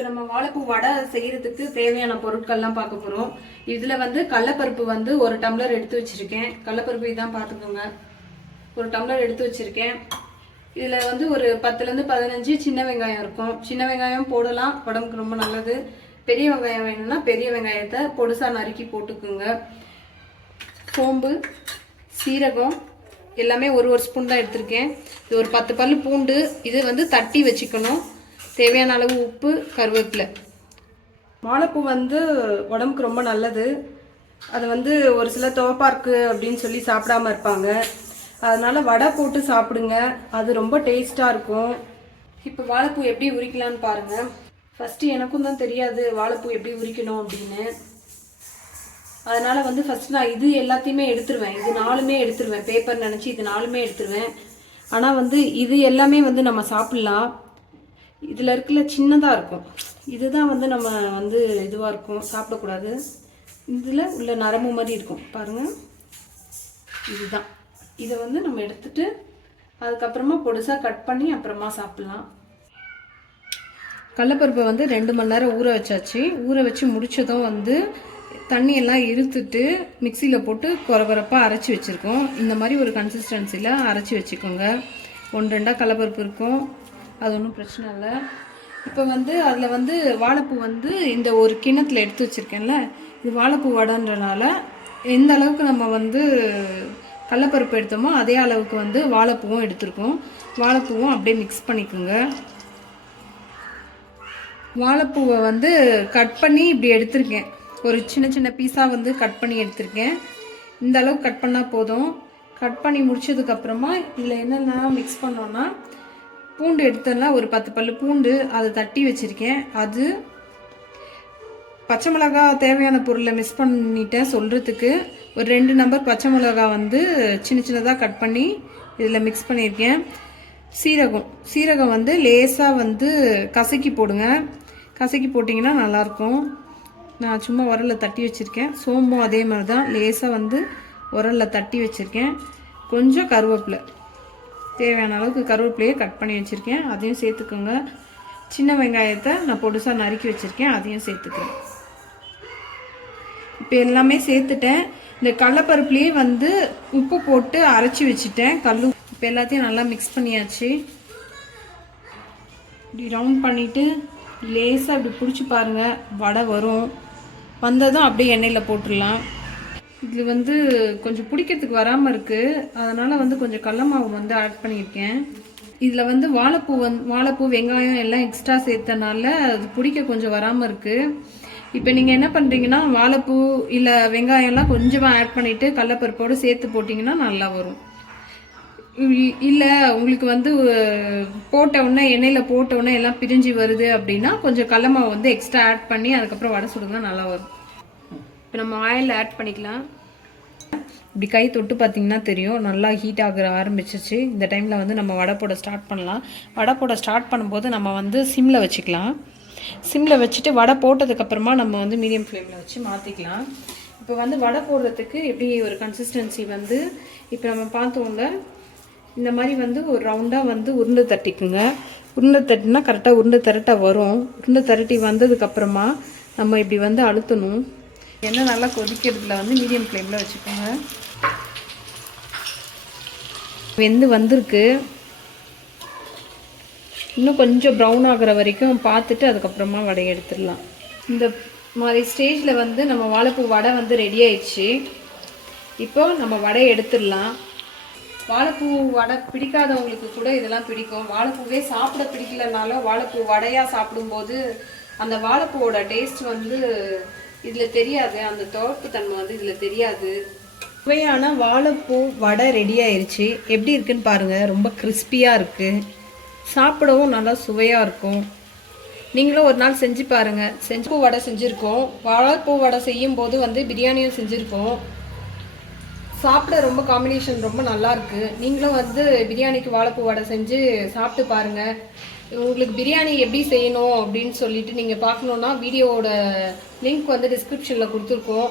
இப்போ நம்ம வாழைப்பூ வடை செய்யறதுக்கு தேவையான பொருட்கள்லாம் பார்க்க போறோம். இதுல வந்து கடலைப்பருப்பு வந்து 1 டம்ளர் எடுத்து வச்சிருக்கேன். கடலைப்பருப்பு இதான் பார்த்துக்கோங்க. 1 டம்ளர் எடுத்து வச்சிருக்கேன். இதுல வந்து ஒரு 10ல இருந்து 15 சின்ன வெங்காயம் இருக்கும். சின்ன வெங்காயம் போடலாம், உடம்புக்கு ரொம்ப நல்லது. பெரிய வெங்காயம் வேணும்னா பெரிய வெங்காயத்தை பொடுசா நறுக்கி போட்டுக்குங்க. சோம்பு, சீரகம் எல்லாமே ஒரு ஸ்பூன் தான் எடுத்திருக்கேன். இது ஒரு 10 பல்லு பூண்டு, இது வந்து தட்டி வச்சுக்கணும். தேவையான அளவு உப்பு, கருவேப்பிலை. வாழைப்பூ வந்து உடம்புக்கு ரொம்ப நல்லது. அது வந்து ஒரு சில துவப்பார்க்கு அப்படின்னு சொல்லி சாப்பிடாம இருப்பாங்க. அதனால வடை போட்டு சாப்பிடுங்க, அது ரொம்ப டேஸ்டாக இருக்கும். இப்போ வாழைப்பூ எப்படி உரிக்கலான்னு பாருங்க. ஃபஸ்ட்டு எனக்கும் தான் தெரியாது வாழைப்பூ எப்படி உரிக்கணும் அப்படின்னு. அதனால வந்து ஃபர்ஸ்ட் நான் இது எல்லாத்தையுமே எடுத்துருவேன். இது 4மே எடுத்துருவேன். பேப்பர் நினச்சி இது 4மே எடுத்துருவேன். ஆனால் வந்து இது எல்லாமே வந்து நம்ம சாப்பிட்லாம். இதில் இருக்கல சின்னதாக இருக்கும், இதுதான் வந்து நம்ம வந்து இதுவாக இருக்கும், சாப்பிடக்கூடாது. இதில் உள்ள நரம்பு மாதிரி இருக்கும் பாருங்கள், இதுதான். இதை வந்து நம்ம எடுத்துட்டு அதுக்கப்புறமா பொடுசாக கட் பண்ணி அப்புறமா சாப்பிட்லாம். கடலைப்பருப்பை வந்து 2 மணி நேரம் ஊற வச்சாச்சு. ஊற வச்சு முடிச்சதும் வந்து தண்ணியெல்லாம் இழுத்துட்டு மிக்சியில் போட்டு குறப்பாக அரைச்சி வச்சுருக்கோம். இந்த மாதிரி ஒரு கன்சிஸ்டன்சியில் அரைச்சி வச்சுக்கோங்க. 1-2 கடலைப்பருப்பு இருக்கும், அது ஒன்றும் பிரச்சனை இல்லை. இப்போ வந்து அதில் வந்து வாழைப்பூ வந்து இந்த ஒரு கிண்ணத்தில் எடுத்து வச்சுருக்கேன்ல, இது வாழைப்பூ வடைன்றனால எந்த அளவுக்கு நம்ம வந்து கடலைப்பருப்பு எடுத்தோமோ அதே அளவுக்கு வந்து வாழைப்பூவும் எடுத்துருக்கோம். வாழைப்பூவும் அப்படியே மிக்ஸ் பண்ணிக்கோங்க. வாழைப்பூவை வந்து கட் பண்ணி இப்படி எடுத்திருக்கேன். ஒரு சின்ன சின்ன பீஸாக வந்து கட் பண்ணி எடுத்திருக்கேன். இந்த அளவுக்கு கட் பண்ணால் போதும். கட் பண்ணி முடிச்சதுக்கப்புறமா இதில் என்னென்ன மிக்ஸ் பண்ணோன்னா, பூண்டு எடுத்தெல்லாம் ஒரு 10 பல்லு பூண்டு, அதை தட்டி வச்சுருக்கேன். அது பச்சை மிளகா தேவையான பொருளை மிஸ் பண்ணிட்டேன் சொல்கிறதுக்கு. ஒரு 2 நம்பர் பச்சை மிளகா வந்து சின்ன சின்னதாக கட் பண்ணி இதில் மிக்ஸ் பண்ணியிருக்கேன். சீரகம் வந்து லேசாக வந்து கசக்கி போடுங்க. கசக்கி போட்டிங்கன்னா நல்லாயிருக்கும். நான் சும்மா உரலில் தட்டி வச்சுருக்கேன். சோம்பும் அதே மாதிரி தான் லேசாக வந்து உரலில் தட்டி வச்சுருக்கேன். கொஞ்சம் கருவேப்பிலை, தேவையான அளவுக்கு கருவேப்பிலையை கட் பண்ணி வச்சுருக்கேன், அதையும் சேர்த்துக்கோங்க. சின்ன வெங்காயத்தை நான் பொடுசாக நறுக்கி வச்சுருக்கேன், அதையும் சேர்த்துக்கிறேன். இப்போ எல்லாமே சேர்த்துட்டேன். இந்த கடலைப்பருப்புலேயே வந்து உப்பு போட்டு அரைச்சி வச்சுட்டேன் இப்போ எல்லாத்தையும் நல்லா மிக்ஸ் பண்ணியாச்சு. இப்படி ரவுண்ட் பண்ணிவிட்டு லேசாக இப்படி பிடிச்சி பாருங்கள், வடை வரும். வந்ததும் அப்படியே எண்ணெயில் போட்டுடலாம். இது வந்து கொஞ்சம் பிடிக்கிறதுக்கு வராமல் இருக்குது, அதனால் வந்து கொஞ்சம் கடல மாவு வந்து ஆட் பண்ணியிருக்கேன். இதில் வந்து வாழைப்பூ வெங்காயம் எல்லாம் எக்ஸ்ட்ரா சேர்த்தனால அது பிடிக்க கொஞ்சம் வராமல் இருக்குது. இப்போ நீங்கள் என்ன பண்ணுறீங்கன்னா, வாழைப்பூ இல்லை வெங்காயம்லாம் கொஞ்சமாக ஆட் பண்ணிவிட்டு கடலைப்பருப்போடு சேர்த்து போட்டிங்கன்னா நல்லா வரும். இல்லை உங்களுக்கு வந்து போட்டவுடனே எண்ணெயில் போட்டவுடனே எல்லாம் பிரிஞ்சு வருது அப்படின்னா கொஞ்சம் கடல மாவு வந்து எக்ஸ்ட்ரா ஆட் பண்ணி அதுக்கப்புறம் வடை சுடுங்க, நல்லா வரும். இப்போ நம்ம ஆயில் ஆட் பண்ணிக்கலாம். இப்படி கை தொட்டு பார்த்தீங்கன்னா தெரியும், நல்லா ஹீட் ஆக ஆரம்பிச்சிச்சு. இந்த டைமில் வந்து நம்ம வடை போட ஸ்டார்ட் பண்ணலாம். வடை போட ஸ்டார்ட் பண்ணும்போது நம்ம வந்து சிம்மில் வச்சுக்கலாம். சிம்மில் வச்சுட்டு வடை போட்டதுக்கப்புறமா நம்ம வந்து மீடியம் ஃப்ளேமில் வச்சு மாற்றிக்கலாம். இப்போ வந்து வடை போடுறதுக்கு எப்படி ஒரு கன்சிஸ்டன்சி வந்து இப்போ நம்ம பார்த்தோம்ல, இந்த மாதிரி வந்து ஒரு ரவுண்டாக வந்து உருண்டை தட்டிக்குங்க. உருண்டை தட்டினா கரெக்டாக உருண்டை திரட்ட வரும். உருண்டை திரட்டி வந்ததுக்கப்புறமா நம்ம இப்படி வந்து அழுத்தணும். எண்ணெய் நல்லா கொதிக்கிறதுல வந்து மீடியம் ஃப்ளேமில் வச்சுக்கோங்க. வெந்து வந்திருக்கு. இன்னும் கொஞ்சம் ப்ரௌன் ஆகிற வரைக்கும் பார்த்துட்டு அதுக்கப்புறமா வடையை எடுத்துடலாம். இந்த மாதிரி ஸ்டேஜில் வந்து நம்ம வாழைப்பூ வடை வந்து ரெடி ஆயிடுச்சு. இப்போ நம்ம வடையை எடுத்துடலாம். வாழைப்பூ வடை பிடிக்காதவங்களுக்கு கூட இதெல்லாம் பிடிக்கும். வாழைப்பூவே சாப்பிட பிடிக்கலனாலும் வாழைப்பூ வடையாக சாப்பிடும்போது அந்த வாழைப்பூவோட டேஸ்ட் வந்து இதில் தெரியாது, அந்த துவர்ப்பு தன்மை வந்து இதில் தெரியாது. சுவையான வாழைப்பூ வடை ரெடி ஆயிடுச்சு. எப்படி இருக்குன்னு பாருங்கள், ரொம்ப கிறிஸ்பியாக இருக்குது, சாப்பிடவும் நல்லா சுவையாக இருக்கும். நீங்களும் ஒரு நாள் செஞ்சு பாருங்கள். பூ வடை செஞ்சுருக்கோம், வாழைப்பூ வடை செய்யும் போது வந்து பிரியாணியும் செஞ்சுருக்கோம். சாப்பிட ரொம்ப காம்பினேஷன் ரொம்ப நல்லாயிருக்கு. நீங்களும் வந்து பிரியாணிக்கு வாழைப்பூ வடை செஞ்சு சாப்பிட்டு பாருங்கள். உங்களுக்கு பிரியாணி எப்படி செய்யணும் அப்படின்னு சொல்லிட்டு நீங்கள் பார்க்கணுன்னா வீடியோவோட லிங்க் வந்து டிஸ்கிரிப்ஷனில் கொடுத்துருக்கோம்.